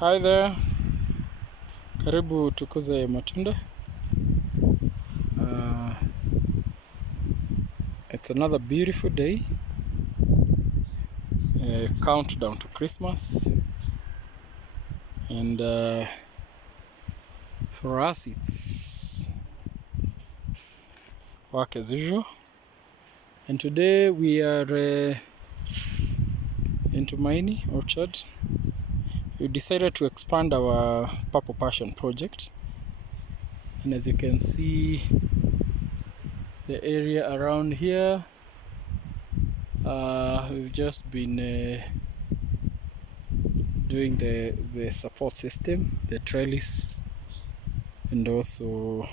Hi there, karibu tukuze matunda. It's another beautiful day, countdown to Christmas, and for us it's work as usual. And today we are into Maini Orchard. We decided to expand our Purple Passion project, and as you can see, the area around here, we've just been doing the support system, the trellis, and also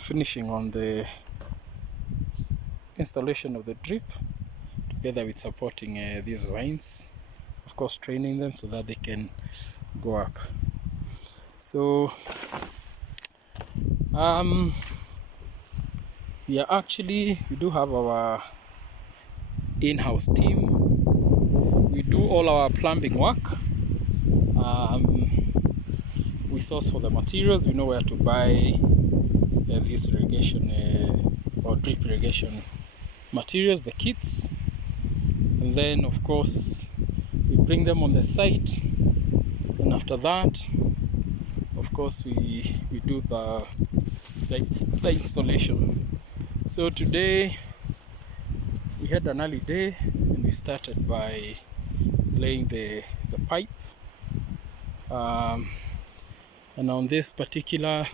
finishing on the installation of the drip, together with supporting these vines, of course training them so that they can go up. So we do have our in-house team. We do all our plumbing work. We source for the materials. We know where to buy this irrigation or drip irrigation materials, the kits, and then of course we bring them on the site, and after that of course we do the installation. So today we had an early day, and we started by laying the pipe, and on this particular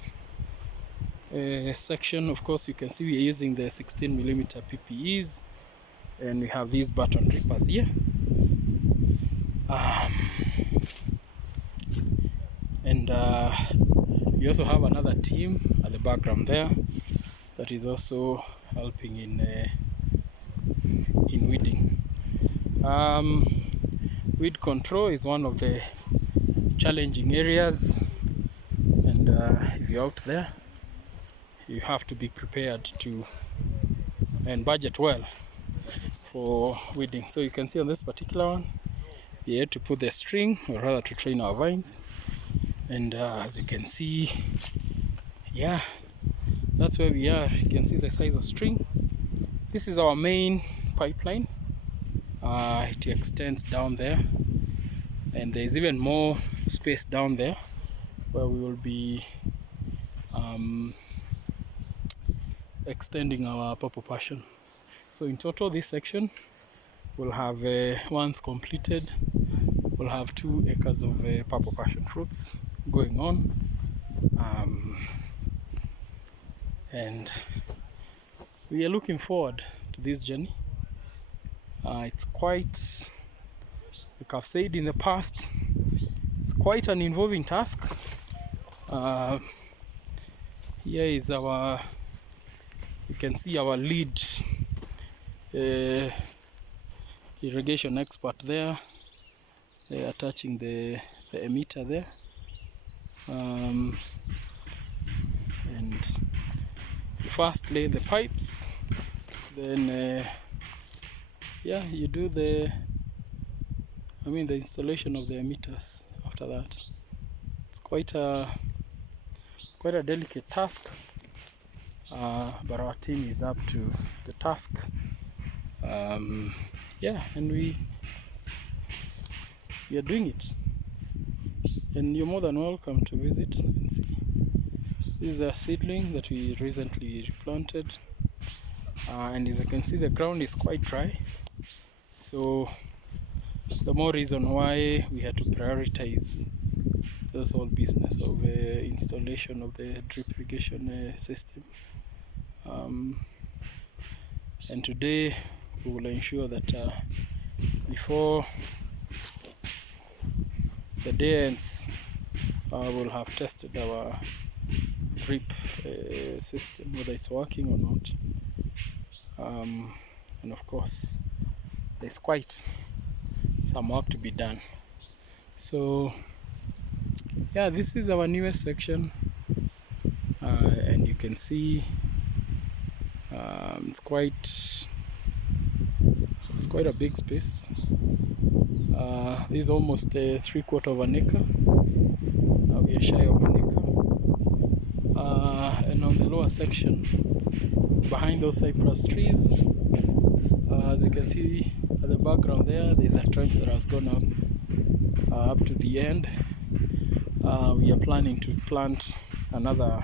section, of course, you can see we are using the 16mm PPEs, and we have these button drippers here. And we also have another team at the background there that is also helping in weeding. Weed control is one of the challenging areas, and if you're out there, you have to be prepared to and budget well for weeding. So you can see on this particular one, we had to put the string, or rather to train our vines, and as you can see, yeah, that's where we are. You can see the size of string. This is our main pipeline. It extends down there, and there's even more space down there where we will be extending our Purple Passion. So in total, this section will have, once completed, we'll have 2 acres of Purple Passion fruits going on, and we are looking forward to this journey. It's quite, like I've said in the past, it's quite an involving task. Here is our, you can see our lead irrigation expert there, attaching the emitter there, and you first lay the pipes, then yeah, you do the installation of the emitters after that. It's quite a delicate task, but our team is up to the task. Yeah, and we are doing it, and you're more than welcome to visit and see. This is a seedling that we recently replanted, and as you can see, the ground is quite dry, so the more reason why we had to prioritize this whole business of installation of the drip irrigation system. And today we will ensure that before the day ends, we'll have tested our drip system, whether it's working or not. And of course, there's quite some work to be done. So yeah, this is our newest section, and you can see it's quite a big space. This is almost 3/4 of an acre. We are shy of an acre. And on the lower section, behind those cypress trees, as you can see at the background there's a trench that has gone up to the end. We are planning to plant another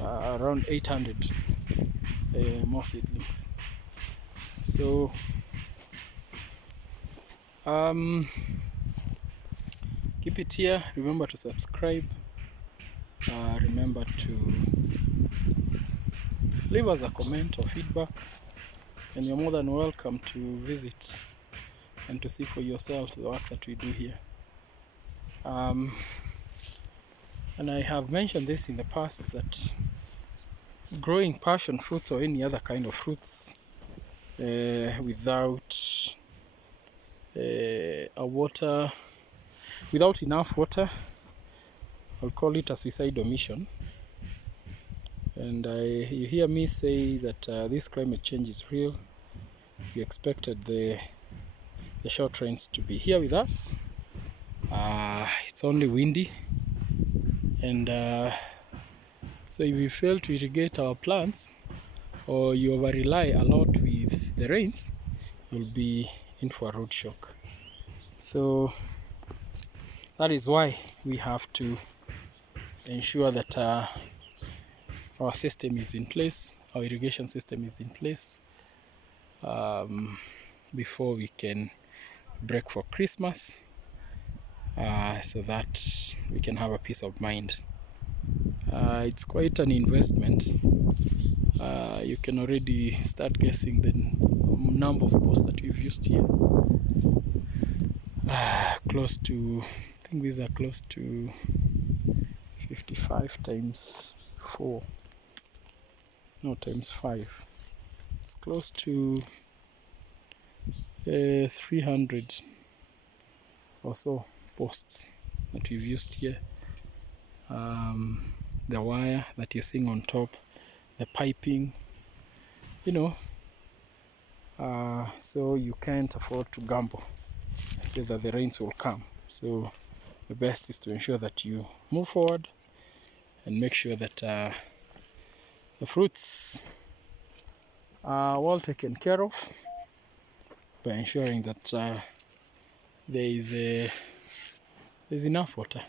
around 800 more seedlings. So keep it here. Remember to subscribe. Remember to leave us a comment or feedback, and you're more than welcome to visit and to see for yourself the work that we do here. And I have mentioned this in the past, that growing passion fruits or any other kind of fruits without without enough water, I'll call it a suicidal mission. And you hear me say that this climate change is real. We expected the short rains to be here with us. It's only windy, and so if we fail to irrigate our plants, or you over rely a lot with the rains, you'll be in for a road shock. So that is why we have to ensure that our system is in place, our irrigation system is in place, before we can break for Christmas, so that we can have a peace of mind. It's quite an investment. You can already start guessing the number of posts that we've used here. Close to, I think these are close to 55 times 4. No, times 5. It's close to 300 or so posts that we've used here. The wire that you're seeing on top, the piping, so you can't afford to gamble and say that the rains will come. So the best is to ensure that you move forward and make sure that the fruits are well taken care of, by ensuring that there's enough water.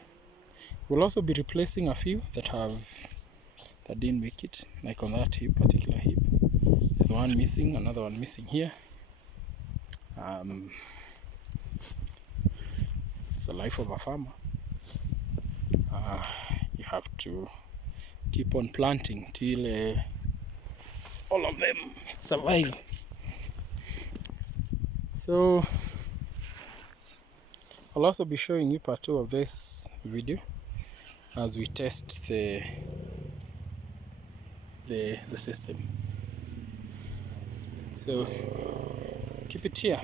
We'll also be replacing a few that didn't make it, like on that particular heap. There's one missing, another one missing here. It's the life of a farmer. You have to keep on planting till all of them survive. So I'll also be showing you part 2 of this video as we test the system. So keep it here.